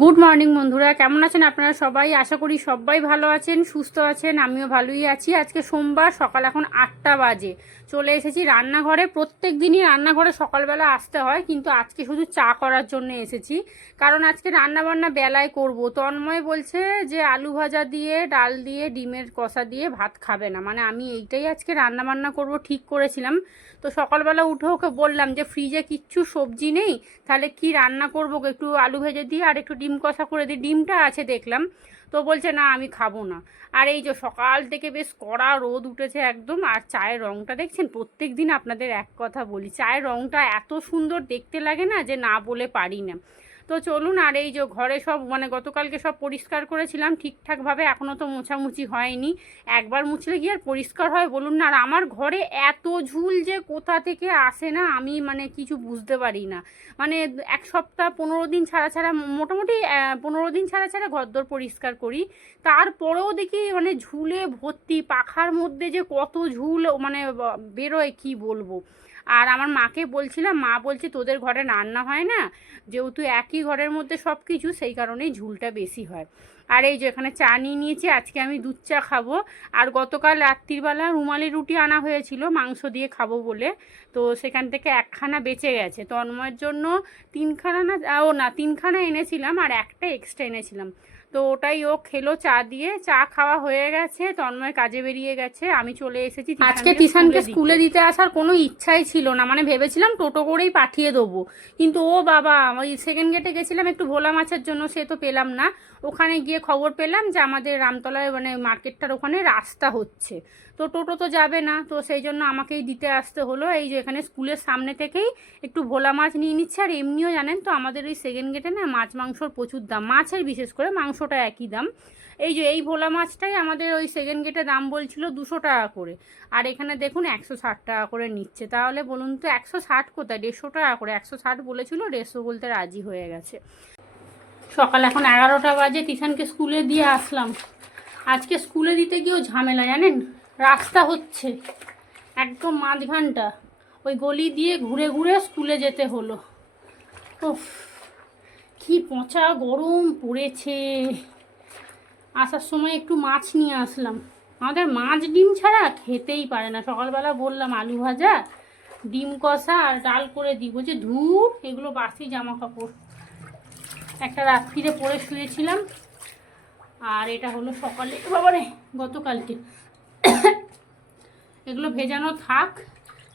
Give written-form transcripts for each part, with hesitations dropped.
Good morning বন্ধুরা, কেমন আছেন আপনারা সবাই? আশা করি সবাই ভালো আছেন, সুস্থ আছেন। আমিও ভালোই আছি। আজকে সোমবার, সকাল এখন 8টা বাজে। চলে এসেছি রান্নাঘরে। প্রত্যেক দিনই রান্নাঘরে সকালবেলা আসতে হয়, কিন্তু আজকে শুধু চা করার জন্য এসেছি। কারণ আজকে রান্নাবান্না বেলায় করব। তন্ময় বলছে যে আলু ভাজা দিয়ে, ডাল দিয়ে, ডিমের কষা দিয়ে ভাত খাবে না। মানে আমি এইটাই আজকে রান্নাবান্না করব ঠিক করেছিলাম। তো সকালবেলা উঠে ওকে বললাম যে ফ্রিজে কিচ্ছু সবজি নেই, তাহলে কি রান্না করবো, একটু আলু ভেজে দিই আর একটু ডিম কষা করে দিই। ডিমটা আছে দেখলাম। তো বলছে না, আমি খাবো না। আর এই যে সকাল থেকে বেশ কড়া রোদ উঠেছে একদম। আর চায়ের রঙটা দেখছেন? প্রত্যেক দিন আপনাদের এক কথা বলি, চায়ের রঙটা এত সুন্দর দেখতে লাগে না, যে না বলে পারি না। তো চলুন। আর এই যে ঘরে সব গতকালকে সব পরিষ্কার করেছিলাম ঠিকঠাকভাবে, এখনও তো মোছামুছি হয়নি। একবার মুছলে কি আর পরিষ্কার হয় বলুন না? আর আমার ঘরে এত ঝুল যে কোথা থেকে আসে না, আমি কিছু বুঝতে পারি না। এক সপ্তাহ 15 দিন ছাড়া ছাড়া, মোটামুটি 15 দিন ছাড়া ছাড়া ঘরদোর পরিষ্কার করি। তারপরেও দেখি ঝুলে ভর্তি। পাখার মধ্যে যে কত ঝুল বেরোয় কি বলবো। আর আমার মাকে বলছিলাম, মা বলছে তোদের ঘরে রান্না হয় না, যেহেতু একই ঘরের মধ্যে সব কিছু, সেই কারণেই ঝুলটা বেশি হয়। আর এই যে এখানে চা নিয়ে নিয়েছি, আজকে আমি দুধ চা খাবো। আর গতকাল রাত্রিবেলা রুমালি রুটি আনা হয়েছিল মাংস দিয়ে খাবো বলে, তো সেখান থেকে একখানা বেঁচে গেছে। তন্ময়ের জন্য তিনখানা না, ও না, তিনখানা এনেছিলাম আর একটা এক্সট্রা এনেছিলাম। তো ওটাই ও খেলো চা দিয়ে। চা খাওয়া হয়ে গেছে, তন্ময় কাজে বেরিয়ে গেছে, আমি চলে এসেছি। আজকে তিশানকে স্কুলে দিতে আসার কোনো ইচ্ছাই ছিল না। ভেবেছিলাম টোটো করেই পাঠিয়ে দেবো, কিন্তু ও বাবা, ওই সেকেন্ড গেটে গেছিলাম একটু ভোলা মাছের জন্য, সে তো পেলাম না। ওখানে গিয়ে খবর পেলাম যে আমাদের রামতলায় মার্কেটটার ওখানে রাস্তা হচ্ছে, তো টোটো তো যাবে না, তো সেই জন্য আমাকেই দিতে আসতে হলো। এই যে এখানে স্কুলের সামনে থেকেই একটু ভোলা মাছ নিয়ে নিচ্ছে। আর এমনিও জানেন তো আমাদের ওই সেকেন্ড গেটে না মাছ মাংসর প্রচুর দাম, মাছের বিশেষ করে, মাংসটা একই দাম। এই যে এই ভোলা মাছটাই আমাদের ওই সেকেন্ড গেটে দাম বলছিল 200 টাকা করে, আর এখানে দেখুন 160 টাকা করে নিচ্ছে। তাহলে বলুন তো 160 কোথায়, 150 টাকা করে। 160 বলেছিল, 150 বলতে রাজি হয়ে গেছে। সকাল এখন 11টা বাজে, তিশানকে স্কুলে দিয়ে আসলাম। আজকে স্কুলে দিতে গিয়েও ঝামেলা জানেন, রাস্তা হচ্ছে একদম মাঝখানটা, ওই গলি দিয়ে ঘুরে ঘুরে স্কুলে যেতে হলো। উফ, কি পচা গরম পড়েছে। আসার সময় একটু মাছ নিয়ে আসলাম। আমাদের মাছ ডিম ছাড়া খেতেই পারে না। সকালবেলা বললাম আলু ভাজা, ডিম কষা আর ডাল করে দিব, যে ধুর এগুলো বাসি জামা কাপড়। একটা রাত্রিরে পরে শুয়েছিলাম, আর এটা হলো সকালে, বাবারে গতকালকে। এগুলো ভেজানো থাক।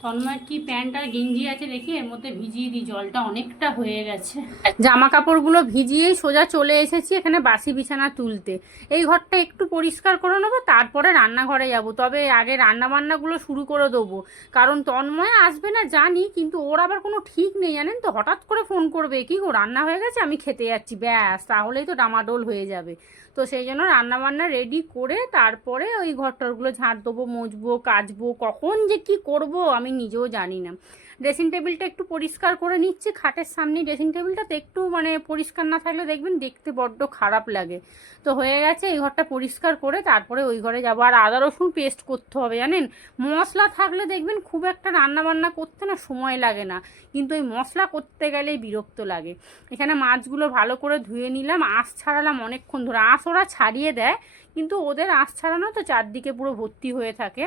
তন্ময়ের কি প্যান্ট আর গেঞ্জি আছে দেখি, এর মধ্যে ভিজিয়ে দিই, জলটা অনেকটা হয়ে গেছে। জামা কাপড়গুলো ভিজিয়েই সোজা চলে এসেছি এখানে বাসি বিছানা তুলতে। এই ঘরটা একটু পরিষ্কার করে নেবো, তারপরে রান্নাঘরে যাব। তবে আগে রান্নাবান্নাগুলো শুরু করে দেবো, কারণ তন্ময় আসবে না জানি, কিন্তু ওর আবার কোনো ঠিক নেই জানেন তো। হঠাৎ করে ফোন করবে, কি গো রান্না হয়ে গেছে, আমি খেতে যাচ্ছি, ব্যাস, তাহলেই তো ডামাডোল হয়ে যাবে। তো সেই জন্য রান্নাবান্না রেডি করে তারপরে ওই ঘরটরগুলো ঝাঁট দেবো, মুছবো, কাচবো। কখন যে কি করব আমি নিজেও জানি না। ড্রেসিং টেবিলটা একটু পরিষ্কার করে নিচ্ছি। খাটের সামনে ড্রেসিং টেবিলটাতে একটু পরিষ্কার না থাকলে দেখবেন দেখতে বড্ড খারাপ লাগে। তো হয়ে গেছে, এই ঘরটা পরিষ্কার করে তারপরে ওই ঘরে যাবো। আর আদা রসুন পেস্ট করতে হবে জানেন। মশলা থাকলে দেখবেন খুব একটা রান্না বান্না করতে না সময় লাগে না, কিন্তু ওই মশলা করতে গেলেই বিরক্ত লাগে। এখানে মাছগুলো ভালো করে ধুয়ে নিলাম, আঁশ ছাড়ালাম অনেকক্ষণ ধরে। আঁশ ওরা ছাড়িয়ে দেয়, কিন্তু ওদের আঁশ ছাড়ানো তো চারদিকে পুরো ভর্তি হয়ে থাকে।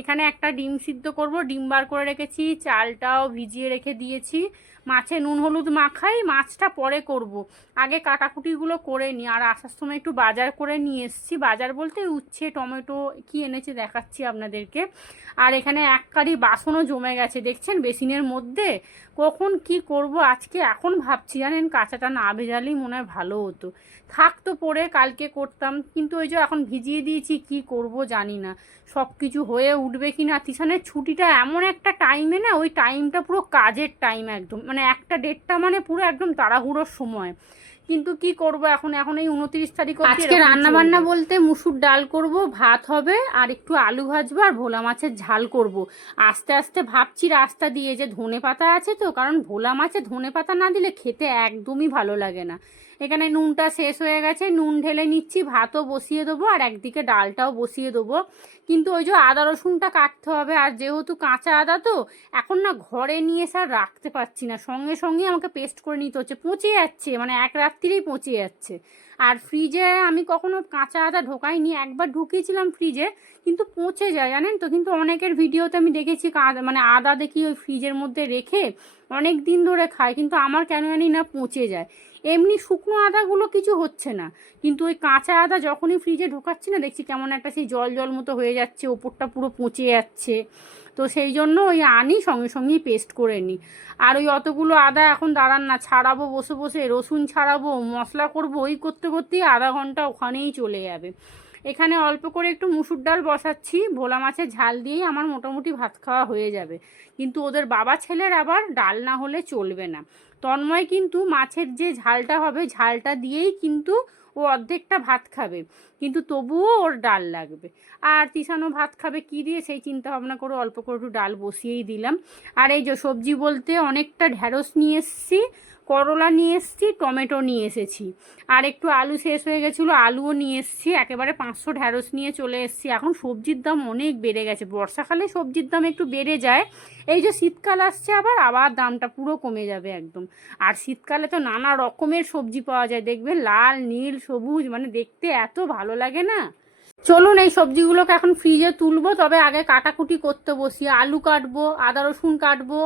এখানে একটা ডিম সিদ্ধ করব, ডিম বার করে রেখেছি, চালটাও ভিজিয়ে রেখে দিয়েছি। মাছে নুন হলুদ মাখাই, মাছটা পরে করব, আগে কাটাকুটিগুলো করে নিই। আর আসার সময় একটু বাজার করে নিয়ে এসেছি, বাজার বলতে উচ্ছে টমেটো কি এনেছে দেখাচ্ছি আপনাদেরকে। আর এখানে এক কারি বাসনও জমে গেছে দেখছেন বেসিনের মধ্যে। কখন কি করব আজকে, এখন ভাবছি জানেন কাঁচাটা না ভেজালেই মনে হয় ভালো হতো। থাকতো পরে কালকে করতাম, কিন্তু ওই যে এখন ভিজিয়ে দিয়েছি, কি করব জানি না। সব কিছু হয়ে উঠবে কি না। তিশানের ছুটিটা এমন একটা টাইমে না, ওই টাইমটা পুরো কাজের টাইম একদম, 1টা 1:30 পুরো একদম তাড়াহুড়োর সময়। কিন্তু কি করব এখন, এই 29 তারিখ আজকে রান্না বান্না বলতে মুসুর ডাল করব, ভাত হবে, আর একটু আলু ভাজবো, আর ভোলা মাছের ঝাল করব। আস্তে আস্তে ভাবছি রাস্তা দিয়ে যে ধনেপাতা আছে তো, কারণ ভোলা মাছে ধনেপাতা না দিলে খেতে একদমই ভালো লাগে না। এখানে নুনটা শেষ হয়ে গেছে, নুন ঢেলে নিচ্ছি, ভাতও বসিয়ে দেবো আর একদিকে ডালটাও বসিয়ে দেবো। কিন্তু ওই যে আদা রসুনটা কাটতে হবে, আর যেহেতু কাঁচা আদা তো এখন না ঘরে নিয়ে এসে আর রাখতে পারছি না, সঙ্গে সঙ্গে আমাকে পেস্ট করে নিতে হচ্ছে, পচে যাচ্ছে, মানে এক রাত্রিরেই পচে যাচ্ছে। আর ফ্রিজে আমি কখনো কাঁচা আদা ঢোকাইনি, একবার ঢুকিয়েছিলাম ফ্রিজে, কিন্তু পচে যায় জানেন তো। কিন্তু অনেকের ভিডিওতে আমি দেখেছি মানে আদা দেখি ওই ফ্রিজের মধ্যে রেখে অনেক দিন ধরে খায়, কিন্তু আমার কেন জানি না পচে যায়। এমনি শুকনো আদাগুলো কিছু হচ্ছে না, কিন্তু ওই কাঁচা আদা যখনই ফ্রিজে ঢোকাচ্ছি না দেখছি কেমন একটা সেই জল জল মতো হয়ে যাচ্ছে, ওপরটা পুরো পচে যাচ্ছে। তো সেই জন্য ওই আনি সঙ্গে সঙ্গেই পেস্ট করে নিই। আর ওই অতগুলো আদা এখন দাঁড়ান না, ছাড়াবো বসে বসে, রসুন ছাড়াবো, মশলা করবো, ওই করতে করতেই আধা ঘন্টা ওখানেই চলে যাবে। এখানে অল্প করে একটু মুসুর ডাল বসাচ্ছি, ভোলা মাছের ঝাল দিয়েই আমার মোটামুটি ভাত খাওয়া হয়ে যাবে। কিন্তু ওদের বাবা ছেলের আবার ডাল না হলে চলবে না। তন্ময় কিন্তু মাছের যে ঝালটা হবে ঝালটা দিয়েই কিন্তু ও অর্ধেকটা ভাত খাবে, কিন্তু তবুও ওর ডাল লাগবে। আর তিশানও ভাত খাবে কী দিয়ে সেই চিন্তা ভাবনা করে অল্প করে একটু ডাল বসিয়েই দিলাম। আর এই যে সবজি বলতে অনেকটা ঢ্যাঁড়স নিয়ে এসেছি, করলা নিয়ে এসেছি, টমেটো নিয়ে এসেছি, আর একটু আলু শেষ হয়ে গেছিলো, আলুও নিয়ে এসেছি, একেবারে 500 ঢ্যাঁড়স নিয়ে চলে এসেছি। এখন সবজির দাম অনেক বেড়ে গেছে, বর্ষাকালে সবজির দাম একটু বেড়ে যায়, এই যে শীতকাল আসছে আবার আবার দামটা পুরো কমে যাবে একদম। আর শীতকালে তো নানা রকমের সবজি পাওয়া যায়, দেখবে লাল নীল সবুজ, মানে দেখতে এত ভালো লাগে না। চলুন এই সবজিগুলোকে এখন ফ্রিজে তুলবো, তবে আগে কাটাকুটি করতে বসি, আলু কাটবো, আদা রসুন কাটবো,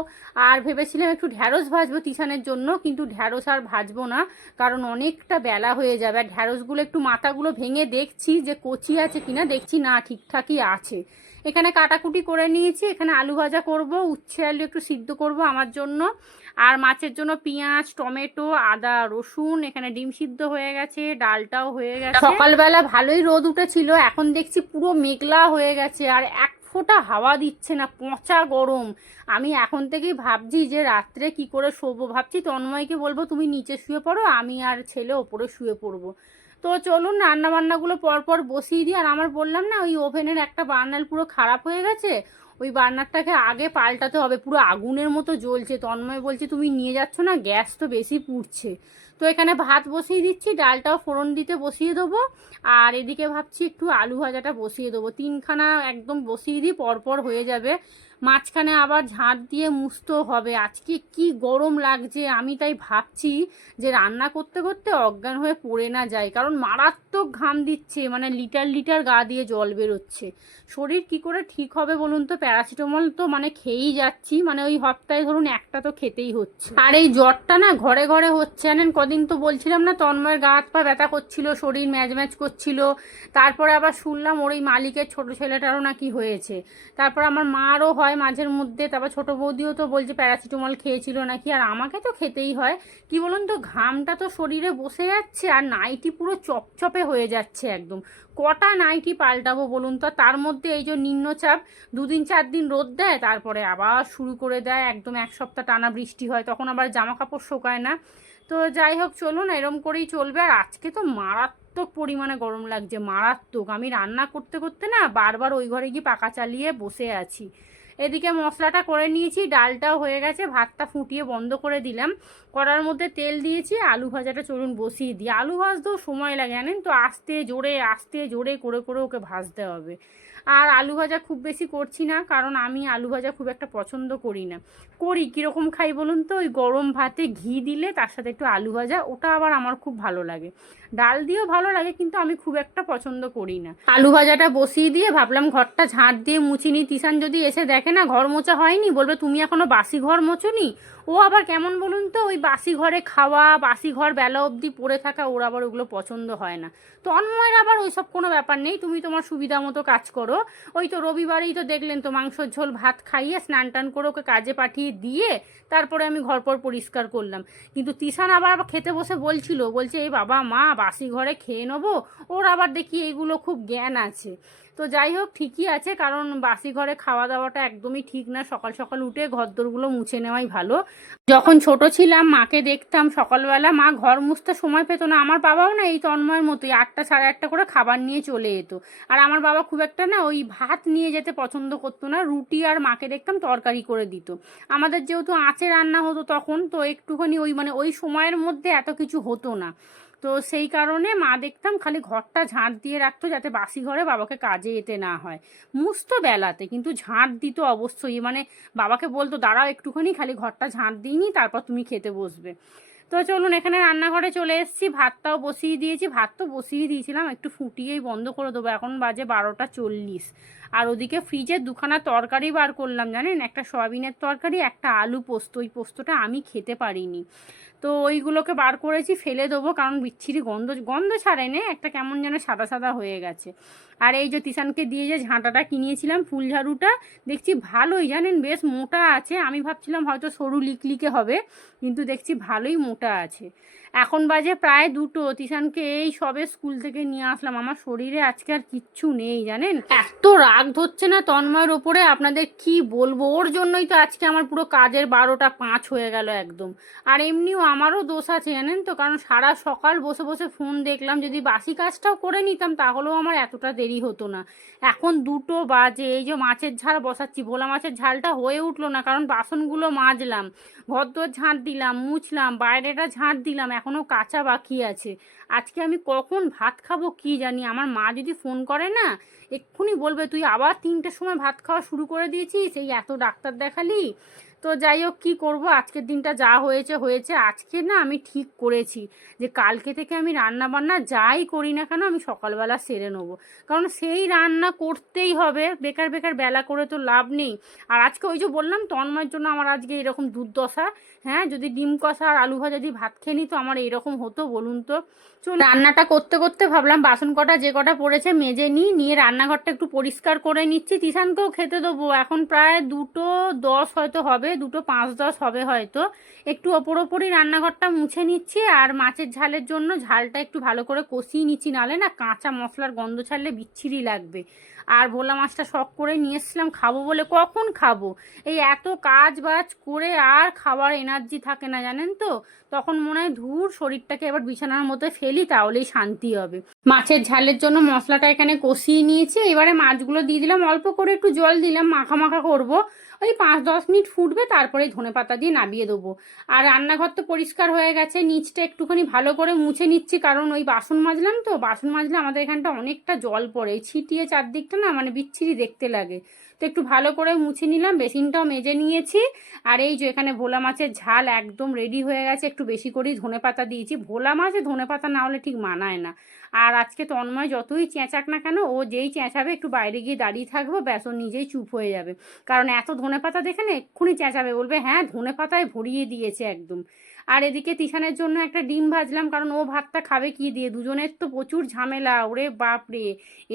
আর ভেবেছিলাম একটু ঢ্যাঁড়স ভাজবো তিশানের জন্য, কিন্তু ঢ্যাঁড়স আর ভাজবো না, কারণ অনেকটা বেলা হয়ে যাবে। আর ঢ্যাঁড়সগুলো একটু মাথাগুলো ভেঙে দেখছি যে কচি আছে কিনা, দেখছি না ঠিকঠাকই আছে। এখানে কাটাকুটি করে নিয়েছি, এখানে আলু ভাজা করব, উচ্ছে আলু একটু সিদ্ধ করব আমার জন্য, আর মাছের জন্য পেঁয়াজ টমেটো আদা রসুন, এখানে ডিম সিদ্ধ হয়ে গেছে, ডালটাও হয়ে গেছে। সকালবেলা ভালোই রোদ উঠেছিল, এখন দেখছি পুরো মেঘলা হয়ে গেছে, আর এক ফোঁটা হাওয়া দিচ্ছে না, পচা গরম। আমি এখন থেকেই ভাবছি যে রাত্রে কি করে শোবো, ভাবছি তন্ময়কে বলবো তুমি নিচে শুয়ে পড়ো, আমি আর ছেলে ওপরে শুয়ে পড়বো। তো চলুন রান্নাবান্নাগুলো পরপর বসিয়ে দিই। আর আমার বললাম না ওই ওভেনের একটা বার্নার পুরো খারাপ হয়ে গেছে, ওই বার্নারটাকে আগে পাল্টাতে হবে, পুরো আগুনের মতো জ্বলছে। তন্ময় বলছে তুমি নিয়ে যাচ্ছ না, গ্যাস তো বেশি পুড়ছে। তো এখানে ভাত বসিয়ে দিচ্ছি, ডালটাও ফোড়ন দিতে বসিয়ে দেবো, আর এদিকে ভাবছি একটু আলু ভাজাটা বসিয়ে দেবো, তিনখানা একদম বসিয়ে দিই, পরপর হয়ে যাবে। মাঝখানে আবার ঝাঁট দিয়ে মুছতেও হবে, আজকে কি গরম লাগছে, আমি তাই ভাবছি যে রান্না করতে করতে অজ্ঞান হয়ে পড়ে না যায়, কারণ মারাত্মক ঘাম দিচ্ছে, মানে লিটার লিটার গা দিয়ে জল বেরোচ্ছে। শরীর কি করে ঠিক হবে বলুন তো, প্যারাসিটামল তো মানে খেয়েই যাচ্ছি, মানে ওই সপ্তাহে ধরুন একটা তো খেতেই হচ্ছে। আর এই জ্বরটা না ঘরে ঘরে হচ্ছে, জানেন কদিন তো বলছিলাম না তন্ময়ের গা হাত পা ব্যথা করছিল, শরীর ম্যাজ ম্যাজ করছিল, তারপরে আবার শুনলাম ওর ওই মালিকের ছোট ছেলেটারও নাকি হয়েছে, তারপর আমার মারও হয় মাঝের মধ্যে, তারপর ছোট বৌদিও তো বলছে প্যারাসিটামল খেয়েছিল নাকি, আর আমাকে তো খেতেই হয়। কি বলুন তো, ঘামটা তো শরীরে বসে যাচ্ছে, আর নাইটি পুরো চপচপে হয়ে যাচ্ছে একদম, কটা নাইটি পাল্টাবো বলুন তো। তার মধ্যে এই যে নিম্নচাপ 2-4 দিন রোদ দেয়, তারপরে আবার শুরু করে দেয় একদম 1 সপ্তাহ টানা বৃষ্টি হয়, তখন আবার জামা কাপড় শোকায় না। তো যাই হোক চলুন এরম করেই চলবে। আর আজকে তো মারাত্মক পরিমাণে গরম লাগছে, মারাত্মক। আমি রান্না করতে করতে না বারবার ওই ঘরে গিয়ে পাখা চালিয়ে বসে আছি। এদিকে মশলাটা করে নিয়েছি, ডালটাও হয়ে গেছে, ভাতটা ফুটিয়ে বন্ধ করে দিলাম, কড়ার মধ্যে তেল দিয়েছি, আলু ভাজাটা চলুন বসিয়ে দিই। আলু ভাজতেও সময় লাগে জানেন তো, আস্তে জোরে করে করে ওকে ভাজতে হবে। আর আলু ভাজা খুব বেশি করছি না, কারণ আমি আলু ভাজা খুব একটা পছন্দ করি না। করি কীরকম খাই বলুন তো, ওই গরম ভাতে ঘি দিলে তার সাথে একটু আলু ভাজা, ওটা আবার আমার খুব ভালো লাগে। ডাল দিয়েও ভালো লাগে, কিন্তু আমি খুব একটা পছন্দ করি না। আলু ভাজাটা বসিয়ে দিয়ে ভাবলাম ঘরটা ঝাঁট দিয়ে মুছিনি, তিশান যদি এসে দেখে না ঘর মোছা হয়নি, বলবে তুমি এখনো বাসি ঘর মোছোনি। ও আবার কেমন বলুন তো, ওই বাসি ঘরে খাওয়া, বাসি ঘর বেলা অবধি পড়ে থাকা, ওর আবার ওগুলো পছন্দ হয় না। তো অন্যয়ের আবার ওইসব কোনো ব্যাপার নেই, তুমি তোমার সুবিধা মতো কাজ করো। ওই তো রবিবারেই তো দেখলেন তো, মাংসর ঝোল ভাত খাইয়ে স্নান টান করে ওকে কাজে পাঠিয়ে দিয়ে তারপরে আমি ঘর পর পরিষ্কার করলাম। কিন্তু তিশান আবার খেতে বসে বলছে এই বাবা মা বাসি ঘরে খেয়ে নেবো, ওর আবার দেখি এইগুলো খুব জ্ঞান আছে। তো যাই হোক ঠিকই আছে, কারণ বাসি ঘরে খাওয়া দাওয়াটা একদমই ঠিক না, সকাল সকাল উঠে ঘরদোরগুলো মুছে নেওয়াই ভালো। যখন ছোট ছিলাম মাকে দেখতাম সকালবেলা মা ঘর মুছতে সময় পেত না, আমার বাবাও না এই তন্ময়ের মতোই 8টা সাড়ে 8টা করে খাবার নিয়ে চলে যেত। আর আমার বাবা খুব একটা না ওই ভাত নিয়ে যেতে পছন্দ করতো না, রুটি আর মাকে দেখতাম তরকারি করে দিত। আমাদের যেহেতু আঁচে রান্না হতো তখন, তো একটুখানি ওই মানে ওই সময়ের মধ্যে এত কিছু হতো না। তো সেই কারণে মা দেখতাম খালি ঘরটা ঝাঁট দিয়ে রাখতো যাতে বাসি ঘরে বাবাকে কাজে যেতে না হয়। মুছতো বেলাতে, কিন্তু ঝাঁট দিত অবশ্যই, মানে বাবাকে বলতো দাঁড়াও একটুখানি খালি ঘরটা ঝাঁট দিইনি তারপর তুমি খেতে বসবে। তো চলুন এখানে রান্নাঘরে চলে এসেছি, ভাতটাও বসিয়ে দিয়েছি। ভাত তো বসিয়ে দিয়েছিলাম, একটু ফুটিয়েই বন্ধ করে দেবো, এখন বাজে 12টা 40। আর ওদিকে ফ্রিজের দুখানা তরকারি বার করলাম জানেন, একটা সয়াবিনের তরকারি, একটা আলু পোস্ত। ওই পোস্তটা আমি খেতে পারিনি, তো ওইগুলোকে বার করেছি, ফেলে দেবো, কারণ বিচ্ছিরি গন্ধ গন্ধ ছাড়ে না, একটা কেমন যেন সাদা সাদা হয়ে গেছে। আর এই যে তিশানকে দিয়ে যে ঝাঁটাটা কিনিয়েছিলাম, ফুল ঝাড়ুটা, দেখছি ভালোই জানেন, বেশ মোটা আছে। আমি ভাবছিলাম হয়তো সরু লিকলিকে হবে, কিন্তু দেখছি ভালোই মোটা আছে। এখন বাজে প্রায় 2টো, তিশানকে এই সবে স্কুল থেকে নিয়ে আসলাম। আমার শরীরে আজকে আর কিচ্ছু নেই জানেন, এত রাগ ধরছে না তন্ময়ের ওপরে, আপনাদের কি বলবো। ওর জন্যই তো আজকে আমার পুরো কাজের 12টা 5 হয়ে গেল একদম। আর এমনিও আমারও দোষ আছে জানেন তো, কারণ সারা সকাল বসে বসে ফোন দেখলাম, যদি বাসি কাজটাও করে নিতাম তাহলেও আমার এতটা দেরি হতো না। এখন 2টো বাজে, এই যে মাছের ঝাল বসাচ্ছি, ভোলা মাছের ঝালটা হয়ে উঠলো না, কারণ বাসনগুলো মাজলাম, ঘরদোর ঝাঁট দিলাম, মুছলাম, বাইরেটা ঝাঁট দিলাম, এখনও কাঁচা বাকি আছে। আজকে আমি কখন ভাত খাবো কি জানি। আমার মা যদি ফোন করে না, এক্ষুনি বলবে তুই আবার 3টের সময় ভাত খাওয়া শুরু করে দিয়েছিস, এই এত ডাক্তার দেখালি। তো যাই হোক, কী করবো, আজকের দিনটা যা হয়েছে হয়েছে। আজকে না আমি ঠিক করেছি যে কালকে থেকে আমি রান্না বান্না যাই করি না কেন আমি সকালবেলা সেরে নেবো, কারণ সেই রান্না করতেই হবে, বেকার বেকার বেলা করে তো লাভ নেই। আর আজকে ওই যে বললাম তন্ময়ের জন্য আমার আজকে এরকম দুর্দশা। হ্যাঁ, যদি ডিম কষা আর আলু ভাজা যদি ভাত খেয়ে নিই তো আমার এইরকম হতো বলুন তো। চল রান্নাটা করতে করতে ভাবলাম বাসন কটা যে কটা পড়েছে মেজে নিয়ে রান্নাঘরটা একটু পরিষ্কার করে নিচ্ছি, তিশানকেও খেতে দেবো। এখন প্রায় 2টো 10 হয়তো হবে, 2টো 5-10 হবে হয়তো। একটু ওপরই রান্নাঘরটা মুছে নিচ্ছি, আর মাছের ঝালের জন্য ঝালটা একটু ভালো করে কষিয়ে নিচ্ছি, নাহলে না কাঁচা মশলার গন্ধ ছাড়লে বিচ্ছিরি লাগবে। আর ভোলা মাছটা শখ করে নিয়ে এসেছিলাম খাবো বলে, কখন খাবো, এই এত কাজ বাজ করে আর খাবার এনার্জি থাকে না জানেন তো। তখন মনে হয় ধুর শরীরটাকে এবার বিছানার মধ্যে ফেলি তাহলেই শান্তি হবে। মাছের ঝালের জন্য মশলাটা এখানে কষিয়ে নিয়েছি, এবারে মাছগুলো দিয়ে দিলাম, অল্প করে একটু জল দিলাম, মাখা মাখা করবো। ওই 5-10 মিনিট ফুটবে, তারপরে ধনেপাতা দিয়ে নামিয়ে দেবো। আর রান্নাঘর তো পরিষ্কার হয়ে গেছে, নিচটা একটুখানি ভালো করে মুছে নিচ্ছি, কারণ ওই বাসন মাজলাম তো, বাসন মাজলে আমাদের এখানটা অনেকটা জল পড়ে, ছিটিয়ে চারদিকটা না, মানে বিচ্ছিরি দেখতে লাগে। তো একটু ভালো করে মুছে নিলাম, বেসিনটাও মেজে নিয়েছি। আর এই যে এখানে ভোলা মাছের ঝাল একদম রেডি হয়ে গেছে, একটু বেশি করেই ধনেপাতা দিয়েছি, ভোলা মাছে ধনেপাতা না হলে ঠিক মানায় না। আর আজকে তন্ময় যতই চেঁচাক না কেন, ও যেই চেঁচাবে একটু বাইরে গিয়ে দাঁড়িয়ে থাকবো, ব্যাস ও নিজেই চুপ হয়ে যাবে, কারণ এত ধনেপাতা দেখে না এক্ষুনি চেঁচাবে, বলবে হ্যাঁ ধনেপাতায় ভরিয়ে দিয়েছে একদম। আর এদিকে তিশানের জন্য একটা ডিম ভাজলাম, কারণ ও ভাতটা খাবে কি দিয়ে, দুজনের তো প্রচুর ঝামেলা, ওরে বাপরে।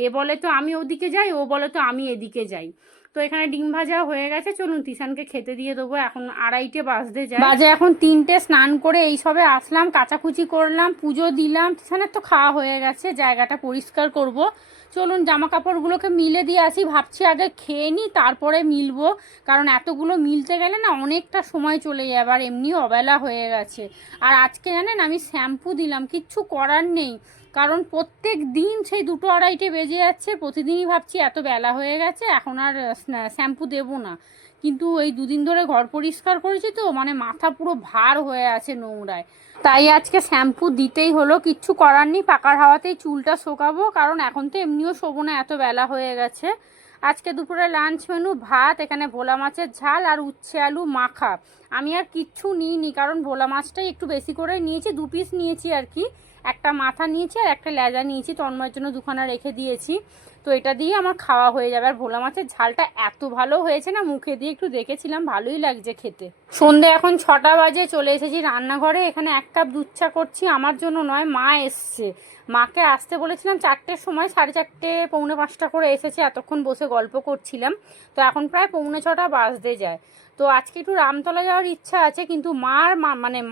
এ বলে তো আমি ওদিকে যাই, ও বলে তো আমি এদিকে যাই। তো এখানে ডিম ভাজা হয়ে গেছে, চলুন তিশানকে খেতে দিয়ে দেবো। এখন 2:30 বাজতে যায়, বাজে এখন 3টে। স্নান করে এই সবে আসলাম, কাচাকুচি করলাম, পুজো দিলাম, তিশানের তো খাওয়া হয়ে গেছে, জায়গাটা পরিষ্কার করব। চলুন জামা কাপড়গুলোকে মিলে দিয়ে আসি, ভাবছি আগে খেয়ে নিই তারপরে মিলবো, কারণ এতগুলো মিলতে গেলে না অনেকটা সময় চলে যাবে, আর এমনিও অবেলা হয়ে গেছে। আর আজকে জানেন আমি শ্যাম্পু দিলাম, কিচ্ছু করার নেই, কারণ প্রত্যেক দিন সেই 2-2:30 বেজে যাচ্ছে, প্রতিদিনই ভাবছি এত বেলা হয়ে গেছে এখন আর শ্যাম্পু দেবো না, কিন্তু এই 2 দিন ধরে ঘর পরিষ্কার করেছি তো, মানে মাথা পুরো ভার হয়ে আছে নোংরায়, তাই আজকে শ্যাম্পু দিতেই হলো। কিচ্ছু করার নেই, পাকার হাওয়াতেই চুলটা শোকাবো, কারণ এখন তো এমনিও শোবো না, এত বেলা হয়ে গেছে। আজকে দুপুরে লাঞ্চ মেনু ভাত, এখানে ভোলা মাছের ঝাল আর উচ্ছে আলু মাখা। আমি আর কিচ্ছু নিইনি, কারণ ভোলা মাছটাই একটু বেশি করে নিয়েছি, 2 পিস নিয়েছি আর কি, একটা মাথা নিয়েছি আর একটা লেজা নিয়েছি, তন্ময়ের জন্য 2খানা রেখে দিয়েছি। তো এটা দিয়ে আমার খাওয়া হয়ে যাবে। আর ভোলা মাছের ঝালটা এত ভালো হয়েছে না, মুখে দিয়ে একটু দেখেছিলাম, ভালোই লাগছে খেতে। সন্ধে এখন 6টা বাজে, চলে এসেছি রান্নাঘরে, এখানে 1 কাপ দুধ চা করছি, আমার জন্য নয়, মা এসছে। মাকে আসতে বলেছিলাম 4টের সময়, 4:30 পৌনে 5টা করে এসেছে, এতক্ষণ বসে গল্প করছিলাম। তো এখন প্রায় 5:45 বাজতে যায়। তো আজকে একটু রামতলা যাওয়ার ইচ্ছা আছে, কিন্তু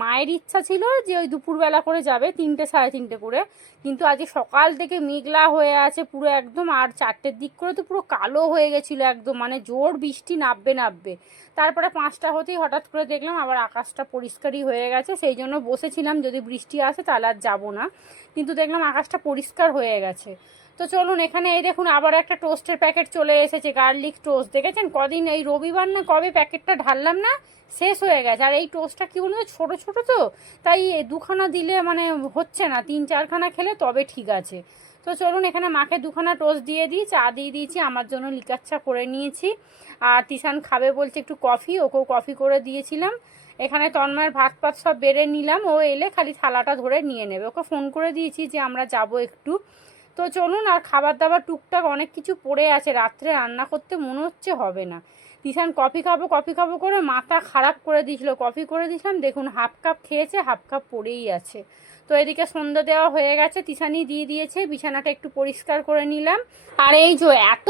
মায়ের ইচ্ছা ছিল যে ওই দুপুরবেলা করে যাবে, 3টে 3:30 করে, কিন্তু আজকে সকাল থেকে মেঘলা হয়ে আছে পুরো একদম, আর 4টের দিক করে তো পুরো কালো হয়ে গেছিলো একদম, মানে জোর বৃষ্টি নামবে। তারপরে 5টা হতেই হঠাৎ করে দেখলাম আবার আকাশটা পরিষ্কারই হয়ে গেছে, সেই জন্য বসেছিলাম যদি বৃষ্টি আসে তাহলে আর যাবো না, কিন্তু দেখলাম আকাশটা পরিষ্কার হয়ে গেছে। তো চলুন, এখানে এই দেখুন আবার একটা টোস্টের প্যাকেট চলে এসেছে, গার্লিক টোস্ট। দেখেছেন কদিন, এই রবিবার না কবে প্যাকেটটা ঢাললাম না, শেষ হয়ে গেছে। আর এই টোস্টটা কী বলুন তো, ছোটো ছোটো তো, তাই দুখানা দিলে মানে হচ্ছে না, 3-4খানা খেলে তবে ঠিক আছে। তো চলুন, এখানে মাকে দুখানা টোস্ট দিয়ে দিই, চা দিয়ে দিয়েছি, আমার জন্য লিকার চা করে নিয়েছি। আর তিশান খাবে বলছে একটু কফি, ওকেও কফি করে দিয়েছিলাম। এখানে তন্ময়ের ভাত পাত সব বেড়ে নিলাম, ও এলে খালি থালাটা ধরে নিয়ে নেবে। ওকে ফোন করে দিয়েছি যে আমরা যাব একটু। তো চলুন, আর খাবার দাবার টুকটাক অনেক কিছু পড়ে আছে, রাত্রে রান্না করতে মনে হচ্ছে হবে না। তিশান কফি খাবো করে মাথা খারাপ করে দিয়েছিল, কফি করে দিয়েছিলাম, দেখুন হাফ কাপ খেয়েছে, হাফ কাপ পড়েই আছে। তো এদিকে সন্ধ্যা দেওয়া হয়ে গেছে, তিশানি দিয়ে দিয়েছে, বিছানাটা একটু পরিষ্কার করে নিলাম। আর এই যে এত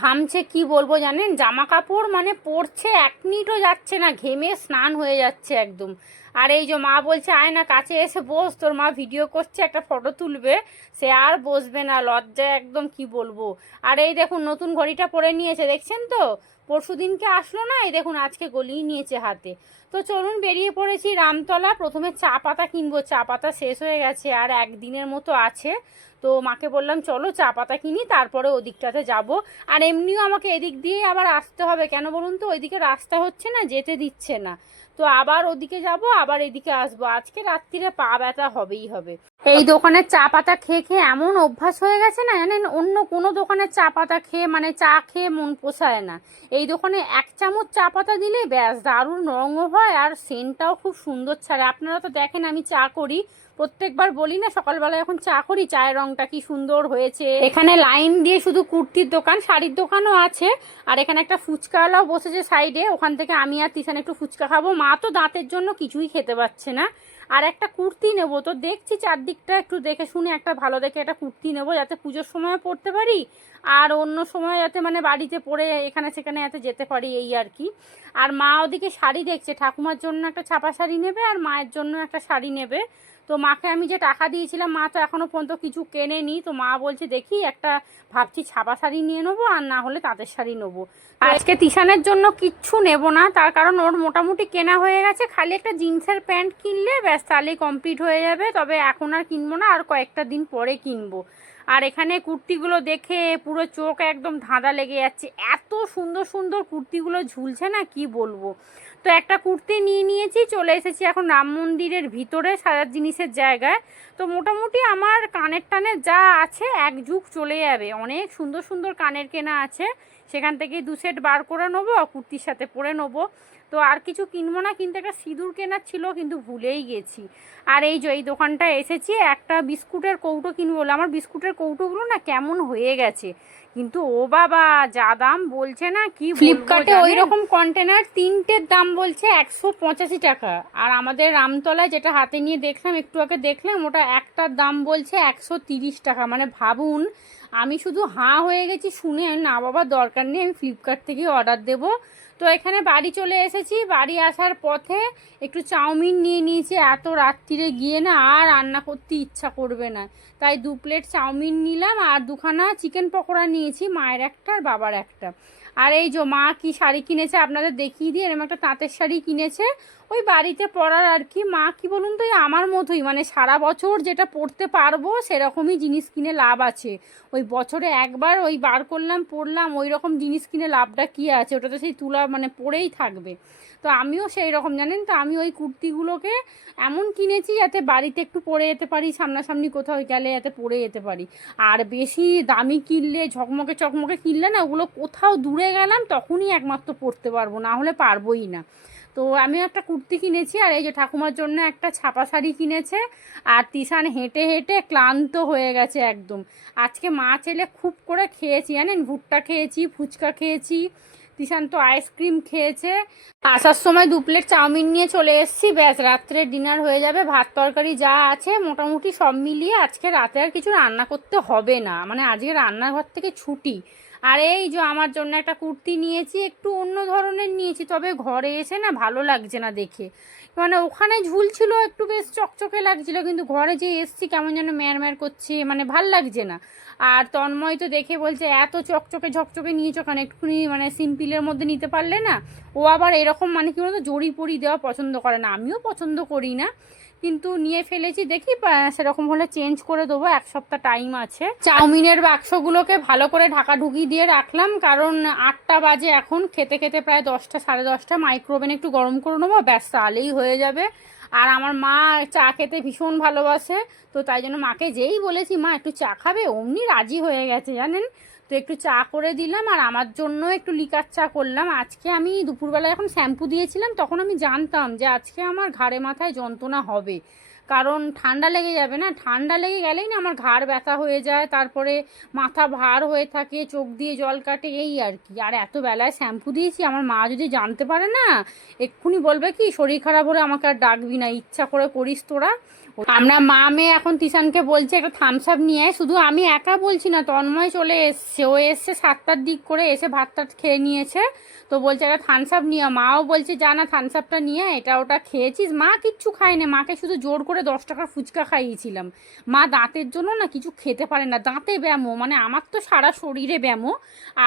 ঘামছে কি বলবো জানেন, জামা কাপড় মানে পরছে 1 মিনিটও যাচ্ছে না, ঘেমে স্নান হয়ে যাচ্ছে একদম। আর এই যে মা বলছে আয় না কাছে এসে বস, তোর মা ভিডিও করছে, একটা ফটো তুলবে। সে আর বসবে না, লজ্জায় একদম কি বলবো। আর এই দেখুন নতুন ঘড়িটা পরে নিয়েছে, দেখছেন তো, পরশু দিনকে আসলো না, এই দেখুন আজকে গলিয়ে নিয়েছে হাতে। তো চলুন, বেরিয়ে পড়েছি রামতলা। প্রথমে চা পাতা কিনবো, চা পাতা শেষ হয়ে গেছে, আর 1 দিনের মতো আছে। তো মাকে বললাম চলো চা পাতা কিনি, তারপরে ওদিকটাতে যাব। আর এমনিও আমাকে এদিক দিয়ে আবার আসতে হবে, কেন বলুন তো, ওইদিকে রাস্তা হচ্ছে না, যেতে দিচ্ছে না। তো আবার ওদিকে যাব, আবার এদিকে আসবো, আজকে রাত্রিরে পা ব্যথা হবেই হবে। এই দোকানের চা পাতা খেয়ে খেয়ে এমন অভ্যাস হয়ে গেছে না জানেন, অন্য কোনো দোকানের চা পাতা খেয়ে মানে চা খেয়ে মন পোষায় না। এই দোকানে 1 চামচ চা পাতা দিলে ব্যাস দারুণ রঙও হয়, আর সেন্টটাও খুব সুন্দর ছাড়ে। আপনারা তো দেখেন আমি চা করি, প্রত্যেকবার বলি না সকালবেলা এখন চা করি, চায়ের রংটা কি সুন্দর হয়েছে। এখানে লাইন দিয়ে শুধু কুর্তির দোকান, শাড়ির দোকানও আছে। আর এখানে একটা ফুচকাওয়ালাও বসেছে সাইডে, ওখান থেকে আমি আর তিশান একটু ফুচকা খাবো। মা তো দাঁতের জন্য কিছুই খেতে পাচ্ছে না। আর একটা কুর্তি নেবো, তো দেখছি চারদিকটা একটু দেখে শুনে একটা ভালো দেখে একটা কুর্তি নেবো, যাতে পুজোর সময় পরতে পারি, আর অন্য সময় যাতে মানে বাড়িতে পরে এখানে সেখানে যাতে যেতে পারি, এই আর কি। আর মা ওদিকে শাড়ি দেখছে, ঠাকুমার জন্য একটা ছাপা শাড়ি নেবে, আর মায়ের জন্য একটা শাড়ি নেবে। তো মাকে আমি যে টাকা দিয়েছিলাম, মা তো এখনও পর্যন্ত কিছু কেনেনি। তো মা বলছে দেখি একটা ভাবছি ছাপা শাড়ি নিয়ে নেবো, আর না হলে তাঁতের শাড়ি নেবো। আজকে তিশানের জন্য কিচ্ছু নেব না, তার কারণ ওর মোটামুটি কেনা হয়ে গেছে, খালি একটা জিন্সের প্যান্ট কিনলে ব্যাস তাহলেই কমপ্লিট হয়ে যাবে। তবে এখন আর কিনবো না, আর কয়েকটা দিন পরে কিনবো। আর এখানে কুর্তিগুলো দেখে পুরো চোখ একদম ধাঁধা লেগে যাচ্ছে, এত সুন্দর সুন্দর কুর্তিগুলো ঝুলছে না কি বলবো। তো একটা কুর্তি নিয়ে নিয়েছি, চলে এসেছি এখন রাম মন্দিরের ভিতরে সাজার জিনিসের জায়গায়। তো মোটামুটি আমার কানের টানের যা আছে এক যুগ চলে যাবে, অনেক সুন্দর সুন্দর কানের কেনা আছে, সেখান থেকে 2 সেট বার করে নেবো, কুর্তির সাথে পরে নেবো। তো আর কিছু কিনবো না, কিন্তু একটা সিঁদুর কেনার ছিল কিন্তু ভুলেই গেছি। আর এই যে এই দোকানটা এসেছি, একটা বিস্কুটের কৌটো কিনবো বলে, আমার বিস্কুটের কৌটোগুলো না কেমন হয়ে গেছে, কিন্তু ও বাবা যা দাম বলছে না কি, ফ্লিপকার্টে ওই রকম কন্টেনার 3টের দাম বলছে 185 টাকা। আর আমাদের রামতলায় যেটা হাতে নিয়ে দেখলাম, একটু আগে দেখলাম, ওটা একটার দাম বলছে 130 টাকা। মানে ভাবুন, আমি শুধু হাঁ হয়ে গেছি শুনে, না বাবা দরকার নেই, আমি ফ্লিপকার্ট থেকেই অর্ডার দেবো। তো এখানে বাড়ি চলে এসেছি, বাড়ি আসার পথে একটু চাউমিন নিয়ে নিয়েছি, এত রাত্রিরে গিয়ে না আর রান্না করতে ইচ্ছা করবে না, তাই 2 প্লেট চাউমিন নিলাম, আর 2খানা চিকেন পকোড়া নিয়েছি, মায়ের একটা আর বাবার একটা। আর এই যে মা কি শাড়ি কিনেছে আপনাদের দেখিয়ে দিয়ে, এরকম একটা তাঁতের শাড়ি কিনেছে, ওই বাড়িতে পরার আর কি। মা কি বলুন তো, আমার মতোই, মানে সারা বছর যেটা পরতে পারবো সেরকমই জিনিস কিনে লাভ আছে। ওই বছরে একবার ওই বার করলাম পরলাম, ওই রকম জিনিস কিনে লাভটা কী আছে, ওটা তো সেই তুলা মানে পরেই থাকবে। তো আমিও সেই রকম জানেন তো, আমি ওই কুর্তিগুলোকে এমন কিনেছি যাতে বাড়িতে একটু পরে যেতে পারি, সামনাসামনি কোথাও গেলে যাতে পরে যেতে পারি। আর বেশি দামি কিনলে, ঝকমকে চকমকে কিনলে না, ওগুলো কোথাও দূরে গেলাম তখনই একমাত্র পরতে পারবো, না হলে পারবোই না। তো আমি একটা কুর্তি কিনেছি, আর এই যে ঠাকুমার জন্য একটা ছাপা শাড়ি কিনেছে। আর তিশান হেঁটে হেঁটে ক্লান্ত হয়ে গেছে একদম। আজকে মা ছেলে খুব করে খেয়েছি জানেন, ভুট্টা খেয়েছি, ফুচকা খেয়েছি, তিশান তো আইসক্রিম খেয়েছে। আসার সময় 2 প্লেট চাউমিন নিয়ে চলে এসেছি, ব্যাস রাত্রের ডিনার হয়ে যাবে। ভাত তরকারি যা আছে মোটামুটি সব মিলিয়ে আজকে রাতে আর কিছু রান্না করতে হবে না, মানে আজকে রান্নাঘর থেকে ছুটি। আর এই যে আমার জন্য একটা কুর্তি নিয়েছি, একটু অন্য ধরনের নিয়েছি, তবে ঘরে এসে না ভালো লাগছে না দেখে, মানে ওখানে ঝুলছিল একটু বেশ চকচকে লাগছিল, কিন্তু ঘরে যে এসছি কেমন যেন ম্যার করছে, মানে ভাল লাগছে না। আর তন্ময় তো দেখে বলছে এত চকচকে ঝকচকে নিয়েছো কেন, একটুখানি মানে সিম্পলের মধ্যে নিতে পারলে না। ও আবার এরকম মানে কি বলতো জড়ি পরি দেওয়া পছন্দ করে না, আমিও পছন্দ করি না, কিন্তু নিয়ে ফেলেছি, দেখি সেরকম হলে চেঞ্জ করে দেবো, 1 সপ্তাহ টাইম আছে। চাউমিনের বাক্সগুলোকে ভালো করে ঢাকাঢুকি দিয়ে রাখলাম, কারণ 8টা বাজে এখন, খেতে খেতে প্রায় 10টা 10:30, মাইক্রোওভেনে একটু গরম করে নেবো, ব্যাস তাহলেই হয়ে যাবে। আর আমার মা চা খেতে ভীষণ ভালোবাসে, তো তাই জন্য মাকে যেই বলেছি মা একটু চা খাবে, অমনি রাজি হয়ে গেছে জানেন। তো একটু চা করে দিলাম, আর আমার জন্য একটু লিকার চা করলাম। আজকে আমি দুপুরবেলায় এখন শ্যাম্পু দিয়েছিলাম, তখন আমি জানতাম যে আজকে আমার ঘাড়ে মাথায় যন্ত্রণা হবে, কারণ ঠান্ডা লেগে যাবে না, ঠান্ডা লেগে গেলেই না আমার ঘাড় ব্যথা হয়ে যায়, তারপরে মাথা ভার হয়ে থাকে, চোখ দিয়ে জল কাটে, এই আর কি। আর এত বেলায় শ্যাম্পু দিয়েছি, আমার মা যদি জানতে পারে না, এক্ষুনি বলবে কি শরীর খারাপ হলে আমাকে আর ডাকবি না, ইচ্ছা করে করিস তোরা। আমরা মা মেয়ে এখন তিশানকে বলছে একটা থামস আপ নিয়ে আয়। শুধু আমি একা বলছি না, তন্ময় চলে এসছে, ও এসছে 7টার দিক করে, এসে ভাত টাত খেয়ে নিয়েছে, তো বলছে একটা থামস আপ নিয়ে। মাও বলছে যা না থামস আপটা নিয়ে, এটা ওটা খেয়েছিস। মা কিচ্ছু খায় না, মাকে শুধু জোর করে 10 টাকার ফুচকা খাইয়েছিলাম। মা দাঁতের জন্য না কিছু খেতে পারে না, দাঁতে ব্যামো, মানে আমার তো সারা শরীরে ব্যামো,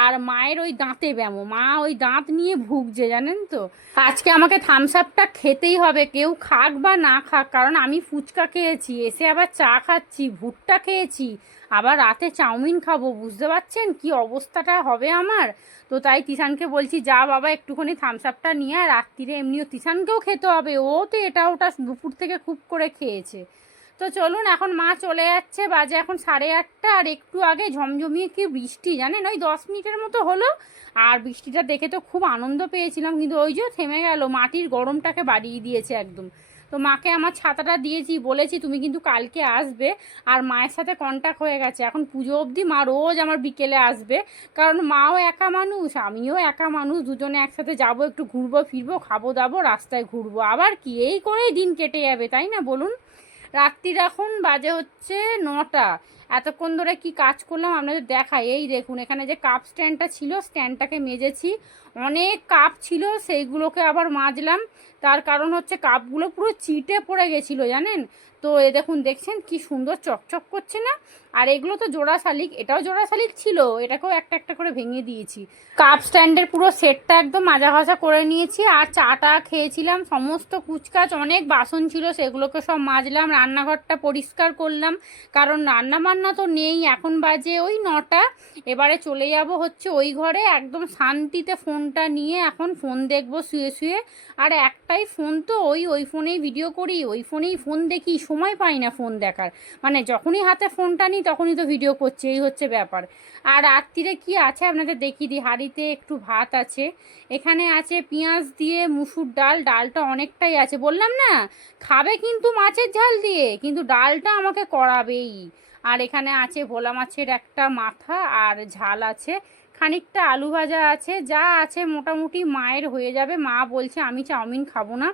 আর মায়ের ওই দাঁতে ব্যামো, মা ওই দাঁত নিয়ে ভুগছে জানেন তো। আজকে আমাকে থামস আপটা খেতেই হবে, কেউ খাক বা না খাক, কারণ আমি ফুচকা খেয়েছি, এসে আবার চা খাচ্ছি, ভুট্টা খেয়েছি, আবার রাতে চাউমিন খাবো, বুঝতে পারছেন কি অবস্থাটা হবে আমার। তো তাই তিশানকে বলছি যা বাবা একটুখানি থামস আপটা নিয়ে, আর রাত্রিরে এমনিও তিশানকেও খেতে হবে, ও তো এটা ওটা দুপুর থেকে খুব করে খেয়েছে। তো চলুন, এখন মা চলে যাচ্ছে, বাজে এখন 8:30, আর একটু আগে ঝমঝমিয়ে কি বৃষ্টি জানেন, ওই 10 মিনিটের মতো হলো। আর বৃষ্টিটা দেখে তো খুব আনন্দ পেয়েছিলাম, কিন্তু ওই যে থেমে গেল, মাটির গরমটাকে বাড়িয়ে দিয়েছে একদম। তো মাকে আমার ছাতাটা দিয়েছি, বলেছি তুমি কিন্তু কালকে আসবে, আর মায়ের সাথে কন্ট্যাক্ট হয়ে গেছে, এখন পুজো অবধি মা রোজ আমার বিকেলে আসবে, কারণ মাও একা মানুষ, আমিও একা মানুষ, দুজনে একসাথে যাব, একটু ঘুরবো ফিরবো, খাবো দাবো, রাস্তায় ঘুরবো, আবার কি এই করেই দিন কেটে যাবে, তাই না বলুন। রাত্রির এখন বাজে হচ্ছে 9টা, এতক্ষণ ধরে কি কাজ করলাম আপনাদের দেখাই। এই দেখুন, এখানে যে কাপ স্ট্যান্ডটা ছিল, স্ট্যান্ডটাকে মেজেছি, অনেক কাপ ছিল, সেইগুলোকে আবার মাজলাম, তার কারণ হচ্ছে কাপগুলো পুরো চিটে পড়ে গেছিলো জানেন। তো এ দেখুন, দেখছেন কি সুন্দর চকচক করছে না। আর এগুলো তো জোড়া শালিক, এটাও জোড়া শালিক ছিল, এটাকেও একটা একটা করে ভেঙে দিয়েছি। কাপ স্ট্যান্ডের পুরো সেটটা একদম মাজা ঘষা করে নিয়েছি, আর চাটা খেয়েছিলাম, সমস্ত কুচকাচ অনেক বাসন ছিল, সেগুলোকে সব মাজলাম, রান্নাঘরটা পরিষ্কার করলাম, কারণ রান্না বান্না তো নেই, এখন বাজে ওই 9টা। এবারে চলে যাব হচ্ছে ওই ঘরে, একদম শান্তিতে ফোনটা নিয়ে এখন ফোন দেখবো শুয়ে শুয়ে। আর একটাই ফোন, তো ওই ফোনেই ভিডিও করি, ওই ফোনেই ফোন দেখি, সময় পাই না ফোন দেখার, মানে যখনই হাতে ফোনটা নিই তখনই তো ভিডিও করছে, এই হচ্ছে ব্যাপার। আর রাত্রিরে কি আছে আপনাদের দেখিয়ে দিই, হাঁড়িতে একটু ভাত আছে, এখানে আছে পেঁয়াজ দিয়ে মুসুর ডাল, ডালটা অনেকটাই আছে, বললাম না খাবে কিন্তু মাছের ঝাল দিয়ে, কিন্তু ডালটা আমাকে করাবেই। আর এখানে আছে ভোলা মাছের একটা মাথা, আর ঝাল আছে, খানিকটা আলু ভাজা আছে, যা আছে মোটামুটি মায়ের হয়ে যাবে। মা বলছে আমি চাউমিন খাবো না,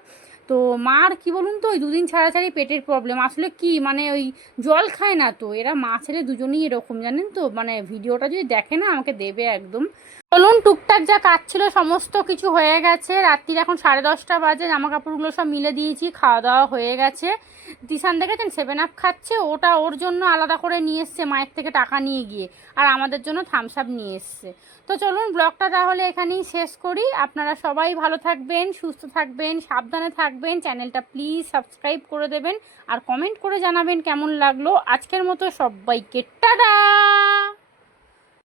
তো মার কি বলুন তো, ওই 2 দিন ছাড়া ছাড়াই পেটের প্রবলেম, আসলে কি মানে ওই জল খায় না, তো এরা মা ছেলে দুজনেই এরকম জানেন তো, মানে ভিডিওটা যদি দেখে না আমাকে দেবে একদম। চলুন, টুকটাক যা কাজ ছিল সমস্ত কিছু হয়ে গেছে, রাত্রির এখন 10:30 বাজে, জামা কাপড়গুলো সব মিলে দিয়েছি, খাওয়া দাওয়া হয়ে গেছে। দিশান দেখেছেন 7 আপ খাচ্ছে, ওটা ওর জন্য আলাদা করে নিয়ে এসছে মায়ের থেকে টাকা নিয়ে গিয়ে, আর আমাদের জন্য থামস আপ নিয়ে এসছে। তো চলুন, ব্লগটা তাহলে এখানেই শেষ করি। আপনারা সবাই ভালো থাকবেন, সুস্থ থাকবেন, সাবধানে থাকবেন, চ্যানেলটা প্লিজ সাবস্ক্রাইব করে দেবেন, আর কমেন্ট করে জানাবেন কেমন লাগলো। আজকের মতো সবাইকে টাটা।